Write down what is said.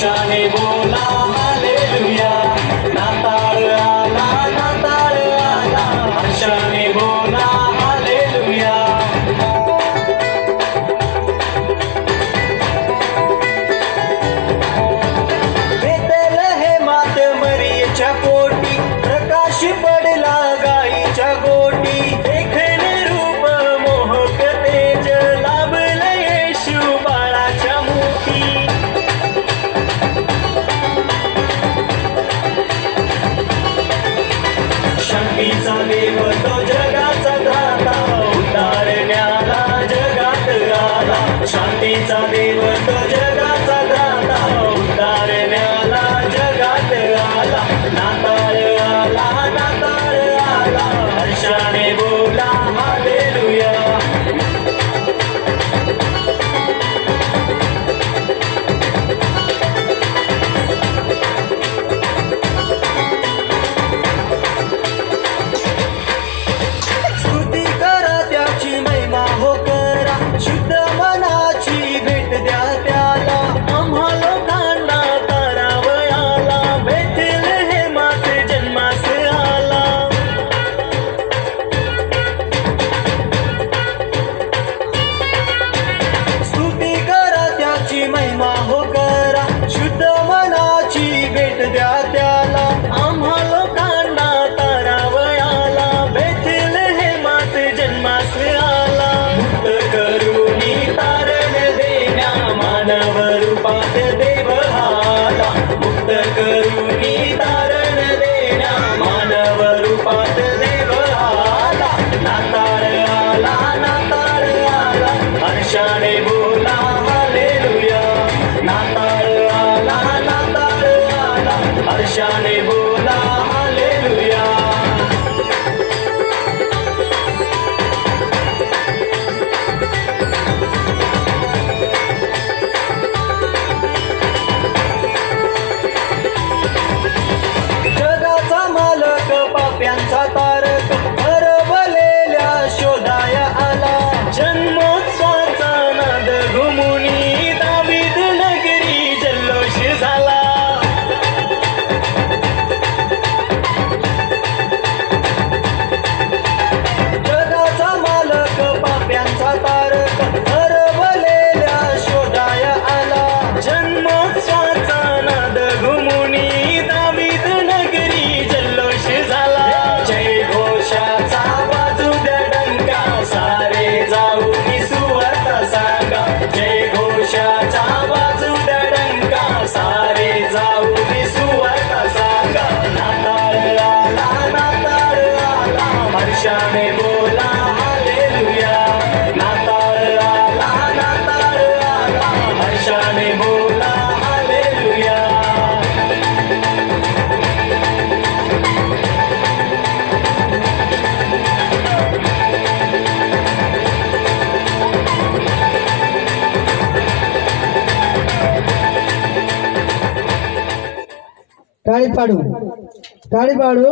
हर्षाने बोला हालेलुया, नाताळ आला, नाताळ आला, हर्षाने बोला हालेलुया. बेथलेहेमात मरियेच्या पोटी प्रकाश पडला गाईच्या गोटी. देखणे रूप मोहक तेज लाभलं येशू बाळाच्या मुठी. शांतीचा देव तो जगाचा दाता, उद्धारण्याला जगात आला. शांतीचा देव तो जगाचा दाता, उद्धारण्याला जगात आला. नाताळ आला, नाताळ आला, हर्षाने बोला हालेलुया. स्तुती करा त्याची महिमा हो करा, शुद्ध मनाची भेट द्या त्याला. आम्हा लोकांना तारावयाला, बेथलेहेमात जन्मास आला. स्तुती करा त्याची महिमा हो करा, शुद्ध मनाची भेट द्या त्याला. आम्हा लोकांना तारावयाला, बेथलेहेमात जन्मास आला. मुक्त करुणी तारण देण्या मानव रूपात देव आला. मुक्त करुणी तारण देण्या मानव रूपात देव आला. नाताळ आला, नाताळ आला, हर्षाने बोला हालेलुया. नाताळ आला, नाताळ आला, हर्षाने बोला हालेलुया. जगाचा मालक पाप्यांचा तारक, हरवलेल्या शोधाय आला. जन्मोत्सवाचा नाद घुमुनी दावीद नगरी जल्लोष झाला. जगाचा मालक पाप्यांचा तारक, हरवलेल्या शोधाय आला. जन्मोत्सवाचा नाद घुमुनी दावीद नगरी जल्लोष झाला. जय घोषाचा वाजू द्या डंका, सारे जाऊन सुवार्ता सांगा. जय घोषाचा वाजू द्या डंका, सारे जाऊन सुवार्ता सांगा. नाताळ आला, नाताळ आला, हर्षाने बोला हालेलुया. नाताळ आला, नाताळ आला, हर्षाने बोला हालेलुया. टाळी पाडू